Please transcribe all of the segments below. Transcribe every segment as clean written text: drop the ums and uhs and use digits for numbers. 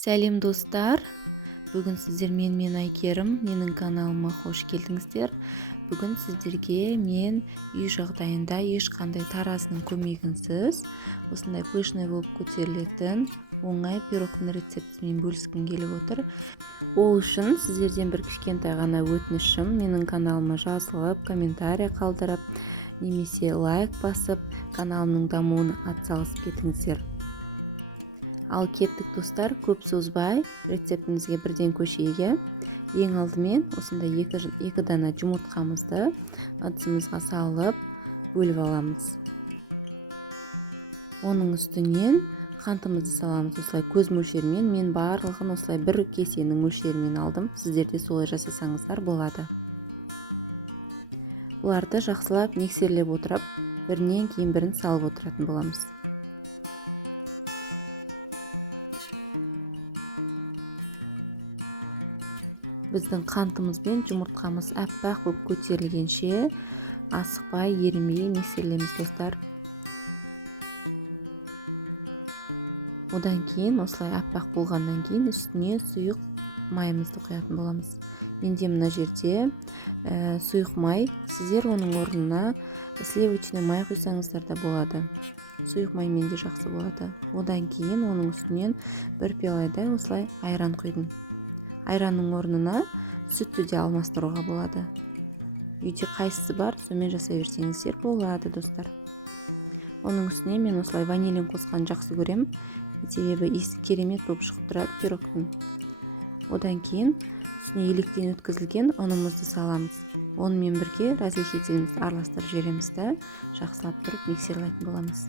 Сәлем достар, бүгін сіздермен мен Айкерім, менің каналыма қош келдіңіздер. Бүгін сіздерге мен үй жағдайында ешқандай таразының көмегінсіз осындай пышный болып көтерілетін оңай пирогтың рецептімен бөліскім келіп отыр. Ол үшін сіздерден бір кішкентай ғана өтінішім, менің каналыма жазылып, комментарий қалдырып, немесе лайк басып, каналымның дамуына атсалысып кетіңіздер. Ал кеттік достар, көп созбай рецептімізге бірден көшейік. Ең алдымен осындай екі дана жұмыртқамызды ыдысымызға салып бөліп аламыз. Оның үстінен қантымызды саламыз осылай көз мөлшерімен. Мен барлығын осылай бір кесенің мөлшерімен алдым. Сіздер де солай жасасаңыздар болады. Бұларды жақсылап миксерлеп отырып, бірінен кейін бірін салып отыратын боламыз. Біздің қантымыз бен жұмыртқамыз аппақ болып көтерілгенше асықпай, ерінбей миксерлейміз достар. Одан кейін осылай аппақ болғаннан кейін үстіне сұйық майымызды құятын боламыз. Менде мына жерде сұйық май, сіздер оның орнына сливочный май құйсаңыздар да болады. Сұйық маймен де жақсы болады. Одан кейін оның үстінен бір пиаладай осылай айран құйдым. Айранның орнына сүтті де алмастыруға болады. Үйде қайсысы бар, сонымен жасай берсеңіздер болады достар. Оның үстіне мен осылай ванилин қосқан жақсы көрем. Себебі иісі керемет болып шығып тұрады пирогтың. Одан кейін үстіне електен өткізілген ұнымызды саламыз. Онымен бірге разрыхителімізді араластырып жібереміз де жақсылап тұрып миксерлайтын боламыз.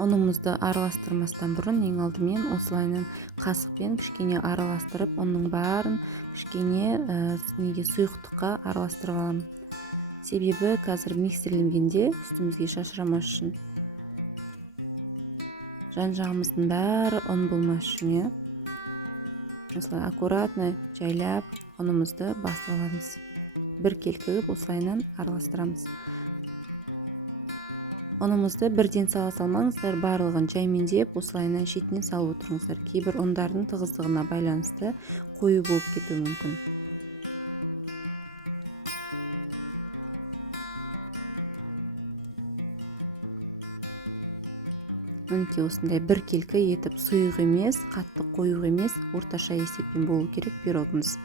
Ұнымызды араластырмастан бұрын ең алдымен осылайынан қасықпен кішкене араластырып, оның барын кішкене сұйықтыққа араластырып аламын. Себебі қазір миксерленгенде үстімізге шашырамас үшін. Жан-жағымыздың бәрі ұн болмас үшін. Осылай аккуратно жайлап ұнымызды басып аламыз. Бір келкігіп осылайынан араластырамыз. Ұнымызды бірден сала салмаңыздар, барлығын жаймендеп осылайынан шетінен салып отырыңыздар. Кейбір ұндардың тығыздығына байланысты қою болып кетуі мүмкін. Мінекей осындай бір келкі етіп сұйық емес, қатты қою емес, орташа есеппен болу керек пирогымыз.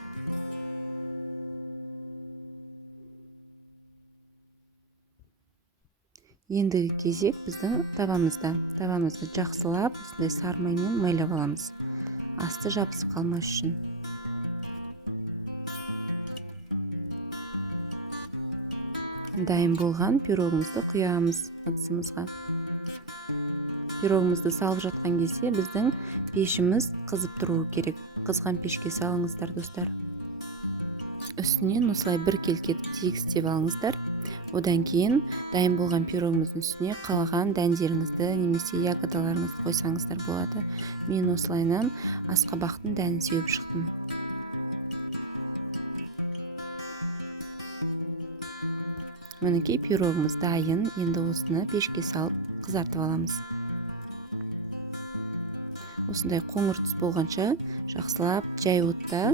Ендігі кезек біздің табамызда. Табамызды жақсылап осындай сары маймен майлап аламыз. Асты жабысып қалмас үшін. Дайын болған пирогымызды құямыз ыдысымызға. Пирогымызды салып жатқан кезде біздің пешіміз қызып тұруы керек. Қызған пешке салыңыздар достар. Үстінен осылай бір келкетіп тегістеп алыңыздар. Одан кейін дайын болған пирогымыздың үстіне қалаған дәндеріңізді немесе ягодаларыңызды қойсаңыздар болады. Мен осылайынан асқабақтың дәнін сеуіп шықтым. Мінекей пирогымыз дайын. Енді осыны пешке салып қызартып аламыз. Осындай қоңыр түс болғанша жақсылап жай отта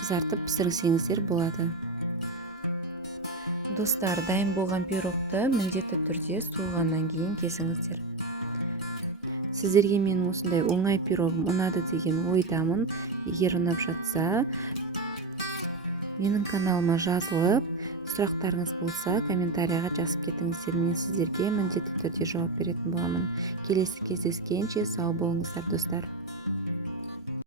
қызартып пісірсеңіздер болады. Достар, дайын болған пирогты міндетті түрде суығаннан кейін кесіңіздер. Сіздерге менің осындай оңай пирогым ұнады деген ойдамын. Егер ұнап жатса, менің каналыма жазылып, сұрақтарыңыз болса, комментарийға жазып кетіңіздер. Мен сіздерге міндетті түрде жауап беретін боламын. Келесі кездескенше сау болыңыздар достар.